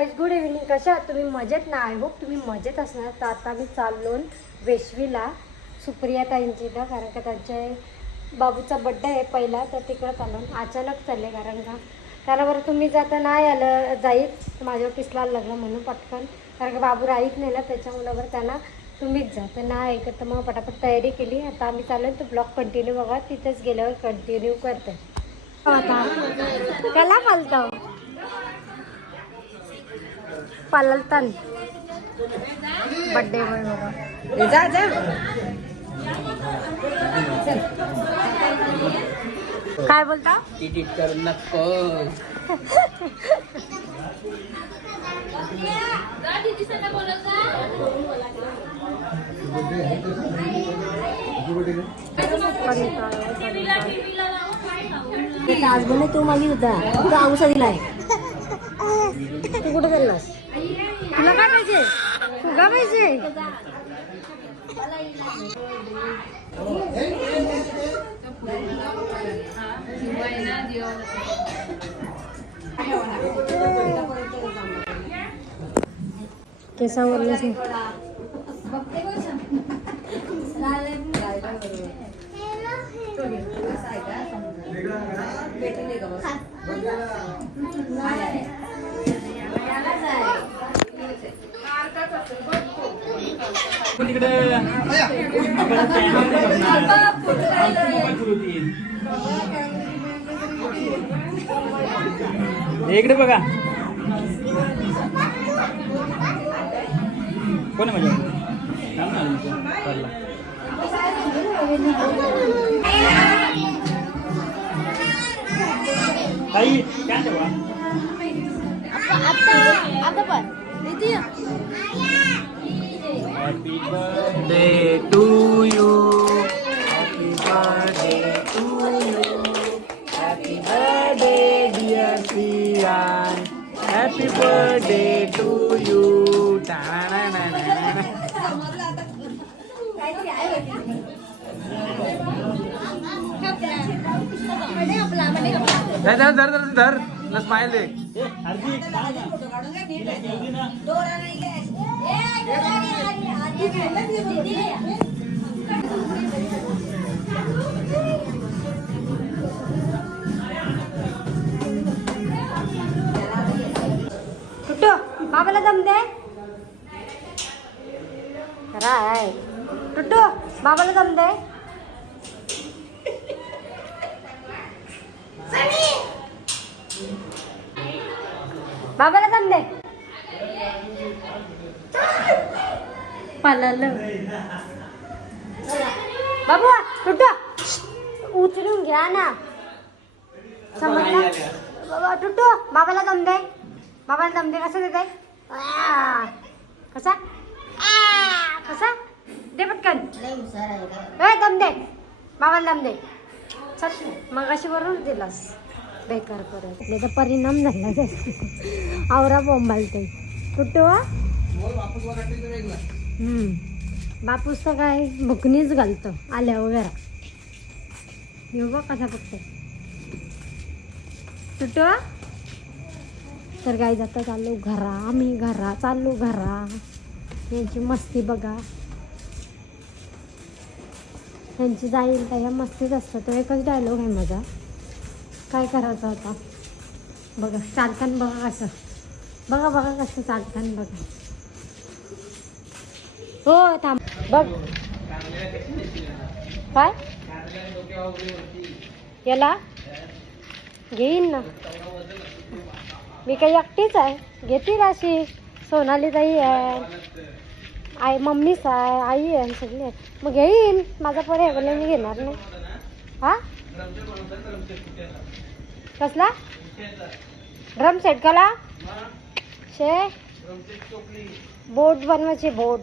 Guys, good evening. कशा आहात तुम्ही? मजेत ना? आय होप तुम्ही मजेत असणार. तर आता मी चाललो वेशवीला सुप्रिया ताईंची इथं, कारण का त्यांच्या बाबूचा बड्डे आहे पहिला, तर तिकडं चाललो. अचानक चालले कारण बरं तुम्ही जाता नाही आलं जाईल माझ्या ऑफिसला लग्न म्हणून पटकन, कारण का बाबू राहीत नाही ना, त्याच्यामुळं बरं त्यांना तुम्हीच जा. तर नाही ऐकत, तर मग पटापट तयारी केली. आता आम्ही चाललो. तो ब्लॉग कंटिन्यू बघा, तिथंच गेल्यावर कंटिन्यू करते. कला पालतो पालतान बड्डे बॉय बाबा जा जा. काय बोलता? एडिट करू नको. आज म्हणे तो मागे होता, तो आऊसा दिलाय. तू कुठे चाललास? तुला काय पाहिजे? फुगा पाहिजे? केसावरलेच नाही. इकडे बघा कोण आहे माझ्या ताई काय ठेवा Happy birthday to you. Happy birthday to you. Happy birthday dear Priyan. Happy birthday to you. Ta-na-na-na-na. धर ना स्माइल दे. टुट्टू बाबाला दम दे. राय टुट्टू बाबाला दम दे. बाबाला दम दे. पालालं बाबू टुट्टू उचलून घ्या ना, समजला? बाबा टुट्टू बाबाला दम दे. बाबाला दम दे. कसं देते? कसा कसा दे पटकन. दम दे बाबाला दम दे. चल मग अशी बरोबर दिलास बेकार परत. त्याचा परिणाम झाला. आवरा बोंबालते कुठं. बापूस तर काय बुकनीच घालतो आल्या वगैरे. येऊ बघ कसा बघते तुटो. तर काय जाता चाललो घरा. आम्ही घरा चाललो घरा. यांची मस्ती बघा. यांची जाईल का ह्या मस्तीच असतं. तो एकच डायलॉग आहे माझा. काय करायचं आता बघा. चालताना बघा कसं. बघा बघा कसं चालताना बघा. हो थांब बघ. काय याला घेईन ना मी. काही एकटीच आहे. घेतील अशी. सोनाली ताई आहे, आई मम्मीच आहे, आई आहे, सगळी आहे. मग घेईन. माझा पोर आहे बोलले मी घेणार नाही. हा कसला ड्रम सेट कला शे बोट बनवायची. बोट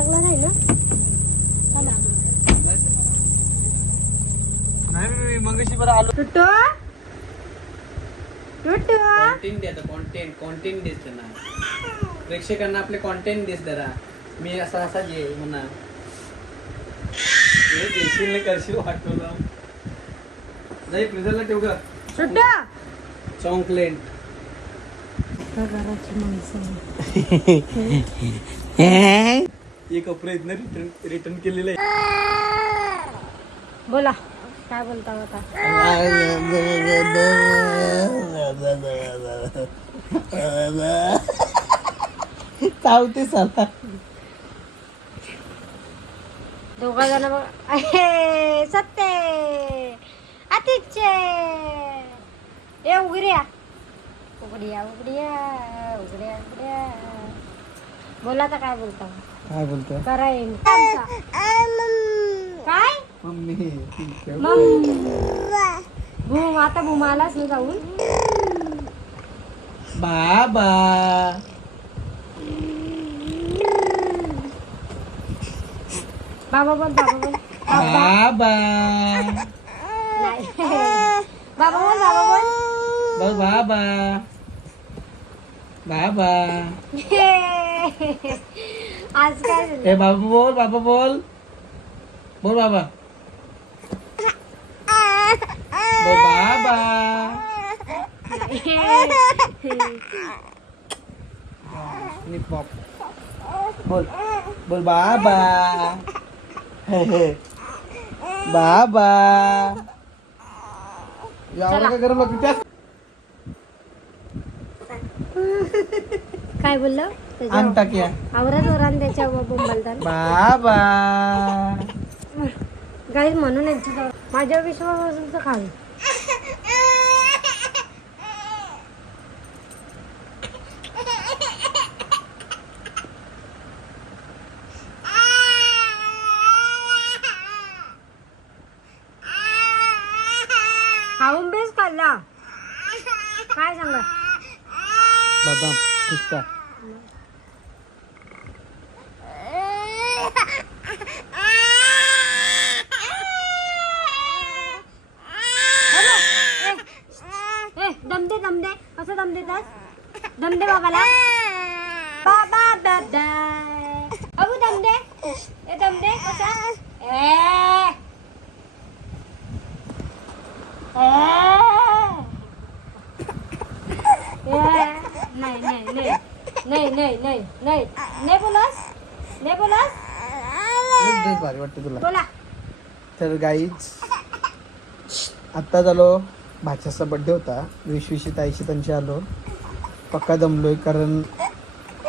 लागला नाही ना? नाही मी मगाशी बरं आलो. टुटू टुटू कॉन्टेंट द्या कॉन्टेंट देत ना प्रेक्षकांना आपले कॉन्टेंट देत जरा. मी असा जे म्हणा देशील करशील वाटवलं नाही फ्रीजरला ठेव ग. टुटू चॉकलेट घराची माणसं हे कपडे इथनं रिटर्न केलेले आहे. बोला काय बोलता होता? चावते साला. दोघा जण बघ. अहे, सत्ते अतिचे ए उघड्या उघड्या उघड्या उघड्या उघड्या. बोला तर काय बोलता? काय बोलतोय करा येईल काय मम्मी भूम आता भूमालाच ना जाऊन बाबा बाबा बोल बाबा बोल बाबा नाही बाबा बोल बाबा बोल बोल बाबा बाबा. आज काय झालं? ए बाबा बोल बाबा बोल बोल बाबा बोल बाबा. बोल बोल बाबा. बाबा एवढं काय गरम लागतं त्यात. काय बोललं आण टाक्या आवरात वरान त्याच्या बोंबलतात बाबा. गाईज म्हणून यांच्या माझ्या विश्वासाचं खाल खाऊन बेस खाल्ला काय सांगा बदाम पिस्ता दम दे कसं दम देतात? दम दे बाबाला बाबा दादा अबू दम दे ए दम दे कसा नाही नाही नाही नाही नाही नाही नाही नाही बोलास नाही बोलास भारी वाटतं तुला. बोला तर गाईज आत्ता झालो भाच्याचा बड्डे होता 20 ताईशी त्यांची आलो. पक्का दमलोय कारण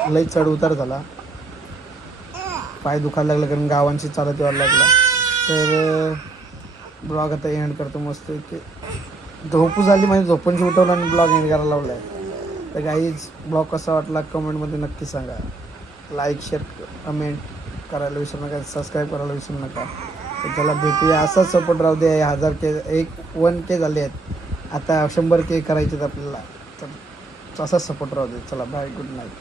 लय चढ उतार झाला. पाय दुखायला लागला कारण गावांशी चालत यायला लागला. तर ब्लॉग आता एंड करतो मस्त. ते झोपू झाली म्हणजे झोपूनशी उठवलं आणि ब्लॉग एंड करायला लावला आहे. तर गाईज ब्लॉग कसा वाटला कमेंटमध्ये नक्की सांगा. लाईक शेअर कमेंट करायला विसरू नका. सबस्क्राईब करायला विसरू नका. तर त्याला भेटूया असाच सपोर्ट राहू दे. 1000K 1K झाले आहेत आता 100K करायचे आहेत आपल्याला. तर असाच सपोर्ट राहू दे. चला बाय गुड नाईट.